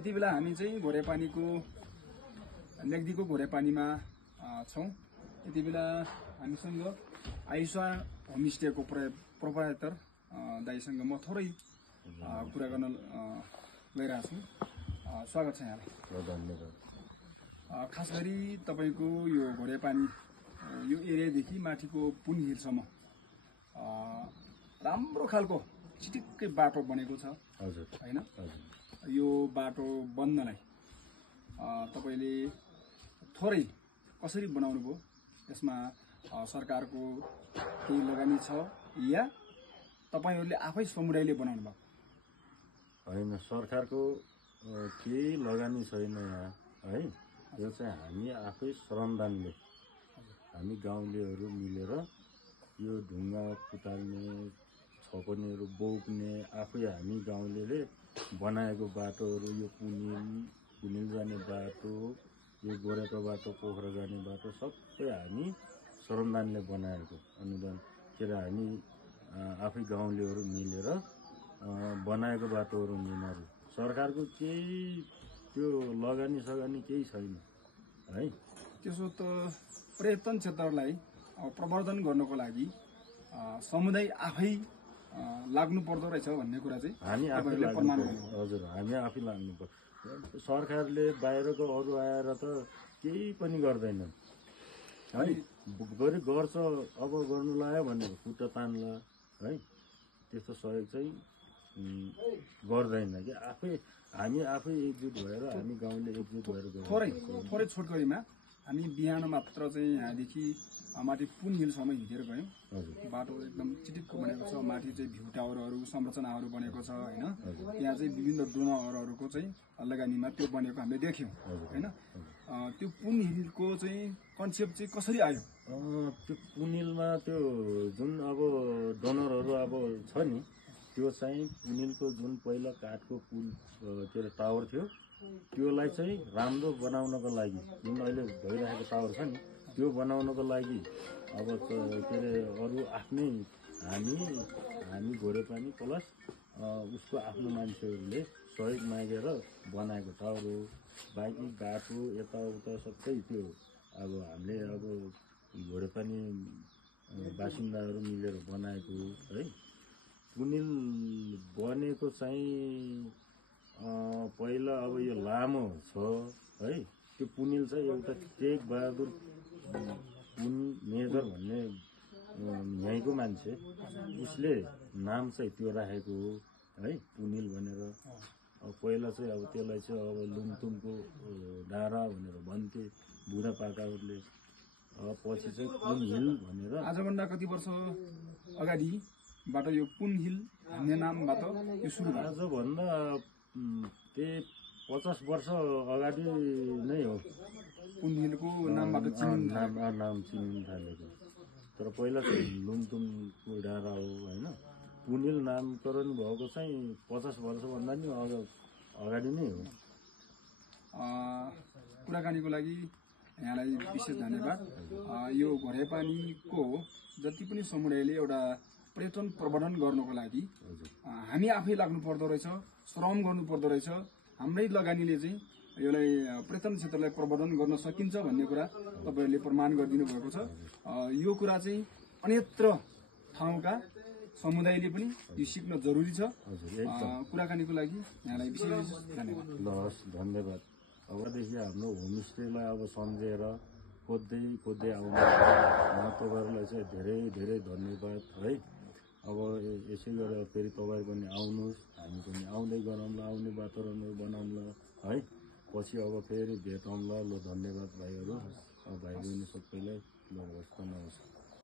यति बेला हामी चाहिँ घोरेपानीको लेग्दीको घोरेपानीमा छौं। यति बेला हामीसँग आयुषा होमस्टेको प्रोप्राइटर दाइसँग म थोरै कुरा गर्न गइरहेको छु। स्वागत छ यहाँलाई। धन्यवाद। खास गरी तपाईको यो घोरेपानी यो एरियादेखि माथिको पुन हिलसम्म राम्रो खालको चिटिक्कै बाटो बनेको छ। हजुर हैन? यो बाटो बन्नलाई तपाईले थोरै कसरी बनाउनु भयो? यसमा सरकारको केही लगानी छ या तपाईहरुले आफै समुदायले बनाउनु भएको? हैन, सरकारको केही लगानी छैन यहाँ है। यो चाहिँ हामी आफै श्रमदानले हामी गाउँलेहरू मिलेर यो ढुङ्गा पुताल्ने छपनीहरू बोक्ने आफै हामी गाउँलेले बनाएको बाटोहरू, यो पुनिल जाने बाटो, यो गोरेको बाटो, पोखरा जाने बाटो सबै हामी श्रमदानले बनाएको अनुदान के अरे हामी आफै गाउँलेहरू मिलेर बनाएको बाटोहरू निर्माण। सरकारको केही त्यो लगानी सगानी केही छैन है। त्यसो त पर्यटन क्षेत्रलाई प्रवर्धन गर्नको लागि समुदाय आफै लाग्नु पर्दो रहेछ भन्ने कुरा चाहिँ हामी आफै प्रमाण गर्नु। हजुर, हामी आफै लाग्नु पर्छ। सरकारले बाहिरको अरू आएर त केही पनि गर्दैन है। गरी गर्छ, अब गर्नु लाग्यो भने खुट्टा तान्ला है। त्यस्तो सहयोग चाहिँ गर्दैन कि हामी आफै एकजुट भएर हामी गाउँले एकजुट भएर थोरै छोटकरीमा हामी बिहान मात्र चाहिँ यहाँदेखि माथि पुन हिलसम्म हिँडेर गयौँ। बाटो एकदम चिटिक्क बनेको छ। माथि चाहिँ भ्यू टावरहरू, संरचनाहरू बनेको छ हैन। त्यहाँ चाहिँ विभिन्न डोनरहरूको चाहिँ लगानीमा त्यो बनेको हामीले देख्यौँ हैन। त्यो पुन हिलको चाहिँ कन्सेप्ट चाहिँ कसरी आयो? त्यो पुनिलमा त्यो जुन अब डोनरहरू अब छ नि, त्यो चाहिँ पुनिलको जुन पहिला काठको पुल के अरे टावर थियो, त्योलाई चाहिँ राम्रो बनाउनको लागि जुन अहिले भइरहेको टावर छ नि, त्यो बनाउनको लागि अब के अरे अरू आफ्नै हामी घोरेपानी प्लस उसको आफ्नो मान्छेहरूले सहयोग मागेर बनाएको टावर हो। बाँकी बाटो यताउता सबै त्यो अब हामीले अब घोरेपानी बासिन्दाहरू मिलेर बनाएको है। पुनिल बनेको चाहिँ पहिला अब यो लामो छ है। त्यो पुनिल चाहिँ एउटा टेक बहादुर मेजर भन्ने यहीँको मान्छे, उसले नाम चाहिँ त्यो राखेको हो है, पुनिल भनेर। अब पहिला चाहिँ अब त्यसलाई चाहिँ अब लुमतुमको डाँडा भनेर भन्थे बुढापाकाहरूले। पछि चाहिँ पुन हिल भनेर। आजभन्दा कति वर्ष अगाडिबाट यो पुन हिल भन्ने नामबाट यो सुरु भयो? आजभन्दा त्यही 50 वर्ष अगाडि नै हो पुन हिलको नामबाट नाम चिनिन थालेको। तर पहिला चाहिँ लुमतुमको डाँडा हो होइन। पुनिल नामकरण भएको चाहिँ 50 वर्षभन्दा नि अगाडि नै हो। कुराकानीको लागि यहाँलाई विशेष धन्यवाद। यो घोरेपानीको जति पनि समुदायले एउटा पर्यटन प्रवर्धन गर्नको लागि हामी आफै लाग्नु पर्दो रहेछ, श्रम गर्नु पर्दो रहेछ। हाम्रै लगानीले चाहिँ यसलाई पर्यटन क्षेत्रलाई प्रवर्धन गर्न सकिन्छ भन्ने कुरा तपाईहरूले प्रमाण गरिदिनु भएको छ। यो कुरा चाहिँ अन्यत्र ठाउँका समुदायले पनि यो सिक्न जरुरी छ। कुराकानीको लागि यहाँलाई विशेष धन्यवाद। धन्यवाद। अबदेखि हाम्रो होमस्टेलाई अब सम्झेर खोज्दै आउनु तपाईँहरूलाई चाहिँ धेरै धेरै धन्यवाद है। अब यसै गरेर फेरि तपाईँ पनि आउनुहोस्, हामी पनि आउँदै गरौँला, आउने वातावरणहरू बनाउँला है। पछि अब फेरि भेटौँला। ल, धन्यवाद भाइहरू, भाइ बहिनी सबैलाई। ल, हस् त, नमस्कार।